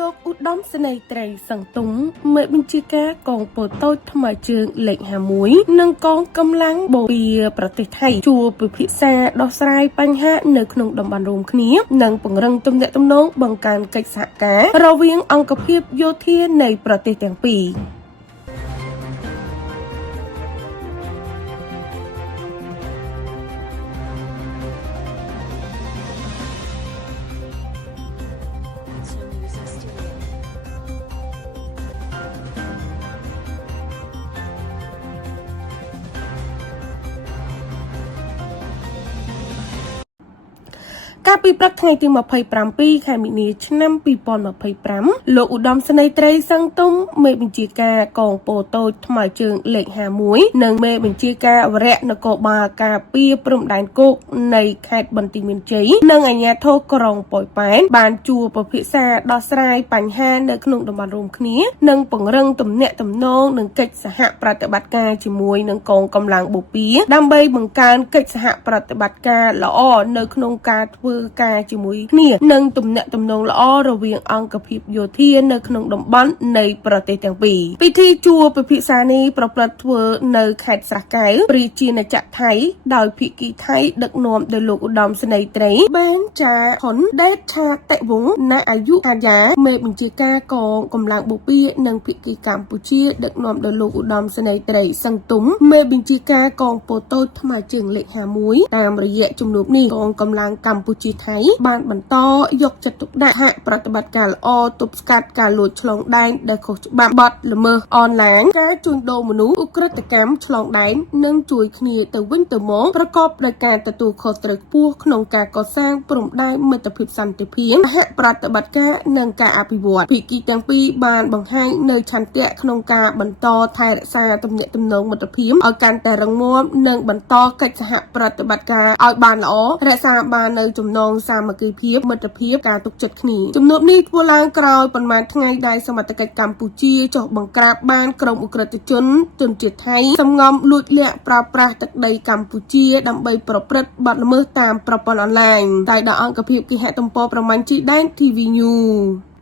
លោកឧត្តមសេនីយ៍ត្រីសង្ទុំមេបញ្ជាការកងពលតូចថ្មើរជើងលេខ51និងកងកម្លាំងបូព៌ាប្រទេសថៃជួបពិភាក្សាដោះស្រាយបញ្ហានៅក្នុងតំបន់រួមគ្នានិងពង្រឹងទំនាក់ទំនងបង្កើនកិច្ចសហការរវាងអង្គភាពយោធានៃប្រទេសទាំងពីរកាលពីព្រឹកថ្ងៃទី27ខែមីនាឆ្នាំ2025លោកឧត្តមសេនីយ៍ត្រីសង្ទុំមេបញ្ជាការកងពលតូចថ្មើរជើងលេខ51និងមេបញ្ជាការវរៈនគរបាលការពារព្រំដែនគោកនៃខេត្តបន្ទាយមានជ័យនិងអាជ្ញាធរក្រុងប៉ោយប៉ែនបានជួបពិភាក្សាដោះស្រាយបញ្ហានៅក្នុងតំបន់រួមគ្នានិងពង្រឹងទំនាក់ទំនងនិងកិច្ចសហប្រតិបត្តិការជាមួយនឹងកងកម្លាំងបូព៌ាដើម្បីបង្កើនកិច្ចសហប្រតិបត្តិការល្អនៅក្នុងការធ្វើការជាមួយគ្នានិងទំនាក់ទំនងល្អរវាងអង្គភាពយោធានៅក្នុងតំបន់នៃប្រទេសទាំងពីរពិធីជួបពិភាក្សានេះប្រព្រឹត្តធ្វើនៅខេត្តស្រះកែវប្រជាណាចក្រថៃដោយភាគីថៃដឹកនាំដោយលោកឧត្តមសេនីយ៍ត្រីបេនចាហ៊ុនដេតឆាតិវង្សណអាយុអាយ៉ាមេបញ្ជាការកងកម្លាំងបូព៌ានិងភាគីកម្ពុជាដឹកនាំដោយលោកឧត្តមសេនីយ៍ត្រីសង្ទុំមេបញ្ជាការកងពលតូចថ្មើរជើងលេខ51តាមរយៈជំនួបនេះកងកម្លាំងកម្ពុជាថៃបានបន្តយកចិត្តទុកដាក់សហប្រតិបត្តិការល្អទប់ស្កាត់ការលួចឆ្លងដែនដែលខុសច្បាប់បទល្មើសអនឡាញការជួញដូរមនុស្សឧក្រិដ្ឋកម្មឆ្លងដែននិងជួយគ្នាទៅវិញទៅមកប្រកបដោយការទទួលខុសត្រូវខ្ពស់ក្នុងការកសាងព្រំដែនមិត្តភាពសន្តិភាពសហប្រតិបត្តិការនិងការអភិវឌ្ឍភាគីទាំងពីរបានបង្ហាញនៅឆន្ទៈក្នុងការបន្តថែរក្សាទំនាក់ទំនងមិត្តភាពឲ្យកាន់តែរឹងមាំនិងបន្តកិច្ចសហប្រតិបត្តិការឲ្យបានល្អរក្សាបាននៅចំណងសាមគ្គីភាពមិត្តភាពការទុកចិត្តគ្នាជំនួបនេះធ្វើឡើងក្រោយប៉ុន្មានថ្ងៃដែលសមត្ថកិច្ចកម្ពុជាចុះបង្ក្រាបបានក្រុមឧក្រិដ្ឋជនជាតិថៃសម្ងំលួចលាក់ប្រើប្រាស់ទឹកដីកម្ពុជាដើម្បីប្រព្រឹត្តបទល្មើសតាមប្រព័ន្ធអនឡាញដោយដល់អង្គភាពគេហទំព័រប្រមាញ់ជីដែន TV News